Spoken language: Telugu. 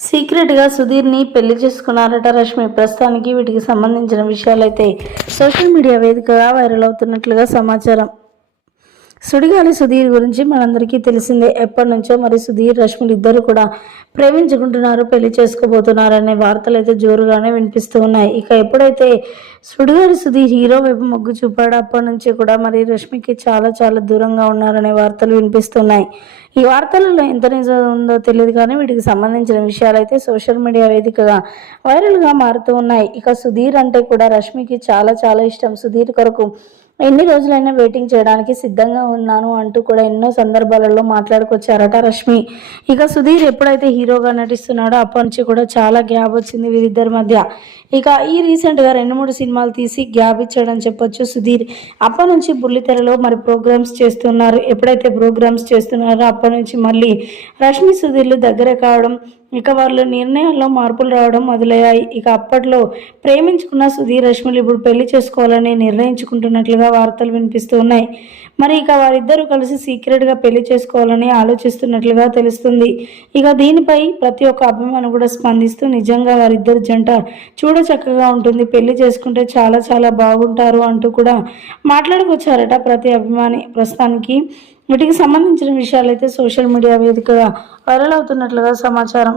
సీక్రెట్గా సుధీర్ని పెళ్ళి చేసుకున్నారట రష్మి. ప్రస్తుతానికి వీటికి సంబంధించిన విషయాలైతే సోషల్ మీడియా వేదికగా వైరల్ అవుతున్నట్లుగా సమాచారం. సుడిగాలి సుధీర్ గురించి మనందరికీ తెలిసిందే. ఎప్పటి నుంచో మరి సుధీర్ రష్మిలు ఇద్దరు కూడా ప్రేమించుకుంటున్నారు పెళ్ళి చేసుకోబోతున్నారు అనే వార్తలు అయితే జోరుగానే వినిపిస్తూ ఉన్నాయి. ఇక ఎప్పుడైతే సుడిగాలి సుధీర్ హీరో వైపు మొగ్గు చూపాడో అప్పటి నుంచి కూడా మరి రష్మికి చాలా చాలా దూరంగా ఉన్నారనే వార్తలు వినిపిస్తున్నాయి. ఈ వార్తలలో ఎంత నిజం ఉందో తెలియదు కానీ వీటికి సంబంధించిన విషయాలు అయితే సోషల్ మీడియా వేదికగా వైరల్గా మారుతూ ఉన్నాయి. ఇక సుధీర్ అంటే కూడా రష్మికి చాలా చాలా ఇష్టం. సుధీర్ కొరకు ఎన్ని రోజులైనా వెయిటింగ్ చేయడానికి సిద్ధంగా ఉన్నాను అంటూ కూడా ఎన్నో సందర్భాలలో మాట్లాడుకొచ్చారట రష్మి. ఇక సుధీర్ ఎప్పుడైతే హీరోగా నటిస్తున్నాడో అప్పటి నుంచి కూడా చాలా గ్యాప్ వచ్చింది వీరిద్దరి మధ్య. ఇక ఈ రీసెంట్గా రెండు మూడు సినిమాలు తీసి గ్యాప్ ఇచ్చాడని చెప్పొచ్చు సుధీర్. అప్పటి నుంచి బుల్లితెరలో మరి ప్రోగ్రామ్స్ చేస్తున్నారు. ఎప్పుడైతే ప్రోగ్రామ్స్ చేస్తున్నారో అప్పటి నుంచి మళ్ళీ రష్మి సుధీర్లు దగ్గర కావడం ఇక వాళ్ళ నిర్ణయాల్లో మార్పులు రావడం మొదలయ్యాయి. ఇక అప్పట్లో ప్రేమించుకున్న సుధీర్ రష్మిలు ఇప్పుడు పెళ్ళి చేసుకోవాలని నిర్ణయించుకుంటున్నట్లుగా వార్తలు వినిపిస్తూ ఉన్నాయి మరి ఇక వారిద్దరూ కలిసి సీక్రెట్గా పెళ్ళి చేసుకోవాలని ఆలోచిస్తున్నట్లుగా తెలుస్తుంది. ఇక దీనిపై ప్రతి ఒక్క అభిమాని కూడా స్పందిస్తూ నిజంగా వారిద్దరు జంట చూడ చక్కగా ఉంటుంది. పెళ్ళి చేసుకుంటే చాలా చాలా బాగుంటారు అంటూ కూడా మాట్లాడుకొచ్చారట ప్రతి అభిమాని. ప్రస్తుతానికి వీటికి సంబంధించిన విషయాలైతే సోషల్ మీడియా వేదికగా వైరల్ అవుతున్నట్లుగా సమాచారం.